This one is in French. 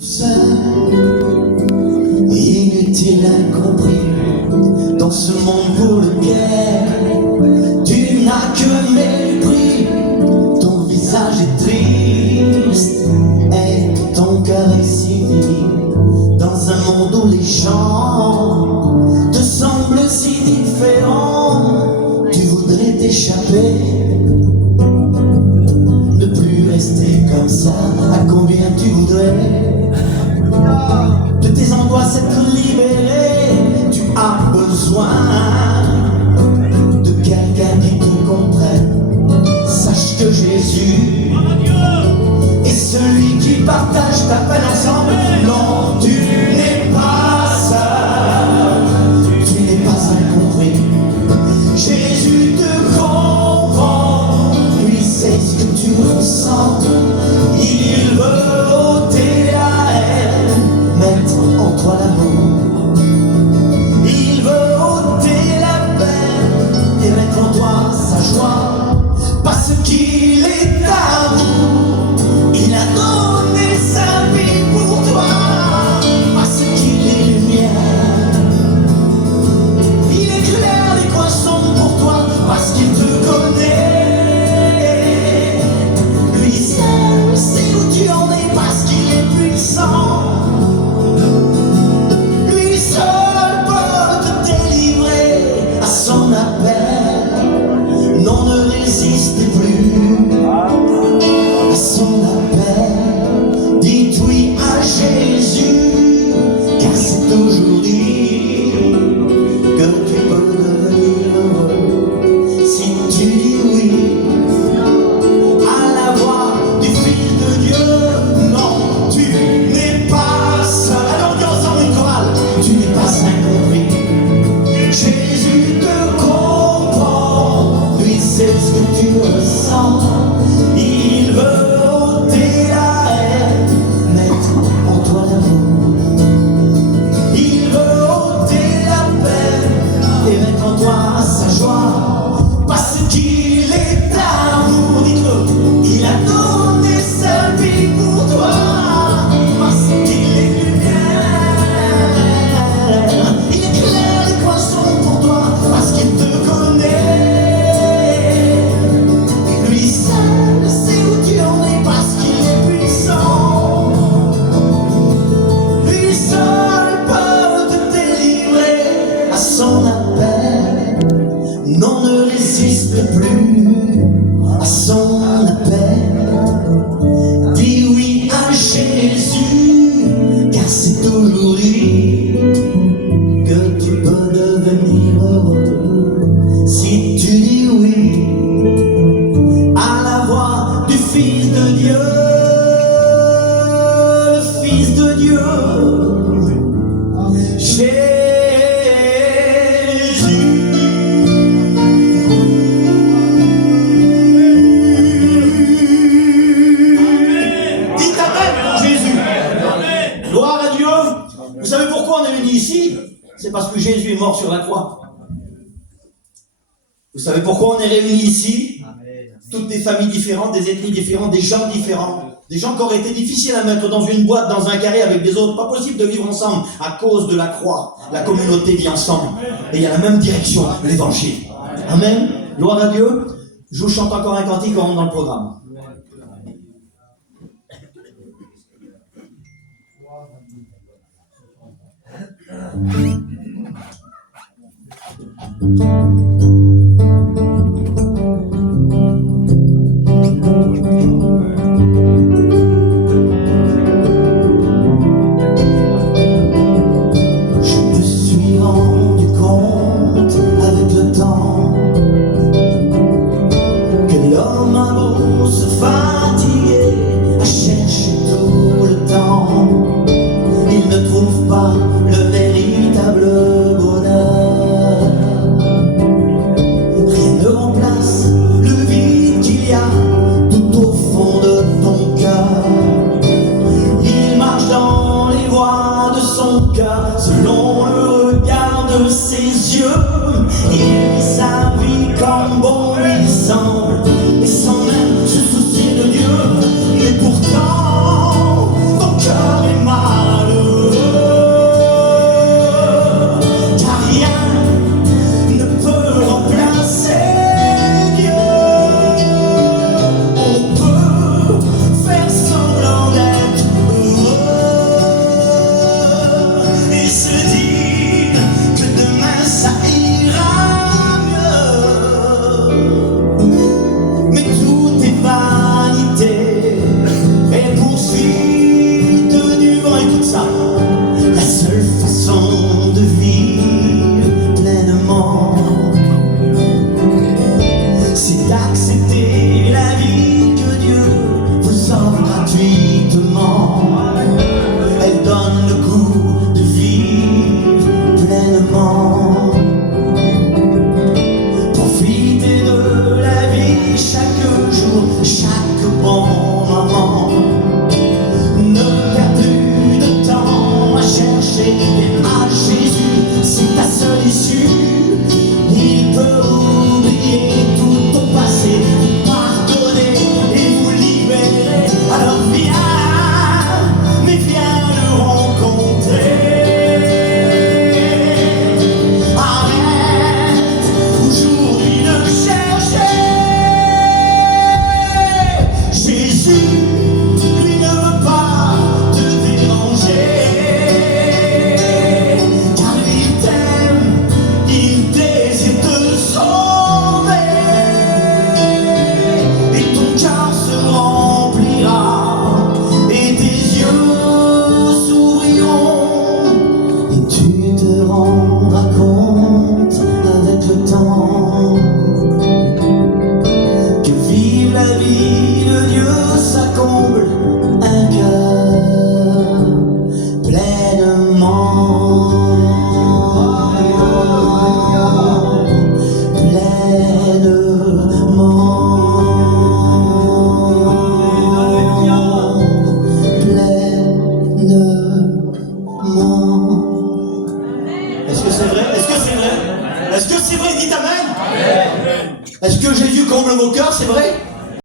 Seul et inutile, incompris dans ce monde pour lequel tu n'as que mépris. Ton visage est triste et ton cœur est civil dans un monde où les gens te semblent si différents. Tu voudrais t'échapper, ne plus rester comme ça. À combien tu voudrais de tes angoisses être libéré? Tu as besoin de quelqu'un qui te comprenne. Sache que Jésus est celui qui partage ta peine ensemble. Non, tu n'es pas seul, tu n'es pas incompris. Jésus te comprend, lui sait ce que tu ressens. Il veut ôter la haine, mettre en toi l'amour. Il veut ôter la peine et mettre en toi sa joie. Parce qu'il est amour, il a donné sa vie pour toi. Parce qu'il est lumière, il éclaire les coins sombres pour toi. Parce qu'il te connaît, lui seul sait où tu en es. Parce qu'il est puissant, lui seul peut te délivrer à son appel. Non, ne résistez plus à son appel. Dites oui à Jésus, car c'est aujourd'hui que tu peux devenir heureux. Si tu dis oui à la voix du Fils de Dieu, non, tu n'es pas seul. Allons dire ensemble une chorale. Tu n'es pas incompris. Jésus te comprend, lui sait ce que tu ressens. Il veut ôter la haine, mettre en toi l'amour. Il veut ôter la peine et mettre en toi sa joie. Parce qu'il est amour, dites-le, il a donné sa vie pour toi. Parce qu'il est lumière, il éclaire les coins sombres pour toi. Parce qu'il te connaît, lui seul sait où tu en es. Parce qu'il est puissant, lui seul peut te délivrer à son appel. Non, ne résiste plus à son appel. Dis oui à Jésus, car c'est aujourd'hui que tu peux devenir heureux. Si tu dis oui à la voix du Fils de Dieu, le Fils de Dieu, Jésus. Dites Amen, Jésus. Gloire à Dieu. Vous savez pourquoi on est réunis ici? C'est parce que Jésus est mort sur la croix. Vous savez pourquoi on est réunis ici? Toutes des familles différentes, des ethnies différentes, des gens différents. Des gens qui auraient été difficiles à mettre dans une boîte, dans un carré avec des autres. Pas possible de vivre ensemble à cause de la croix. La communauté vit ensemble. Et il y a la même direction, l'évangile. Amen. Gloire à Dieu. Je vous chante encore un cantique, on rentre dans le programme. Je me suis rendu compte avec le temps que l'homme a beau se fatiguer à chercher tout le temps, il ne trouve pas le véritable bonheur. Rien ne remplace le vide qu'il y a tout au fond de ton cœur. Il marche dans les voies de son cœur selon le regard de ses yeux. Il vit sa vie comme bon lui semble et sans même se soucier de Dieu. Mais pourtant, ton cœur est mal. Est-ce que c'est vrai? Est-ce que c'est vrai? Est-ce que c'est vrai? Dites amen. Est-ce que Jésus comble vos cœurs? C'est vrai?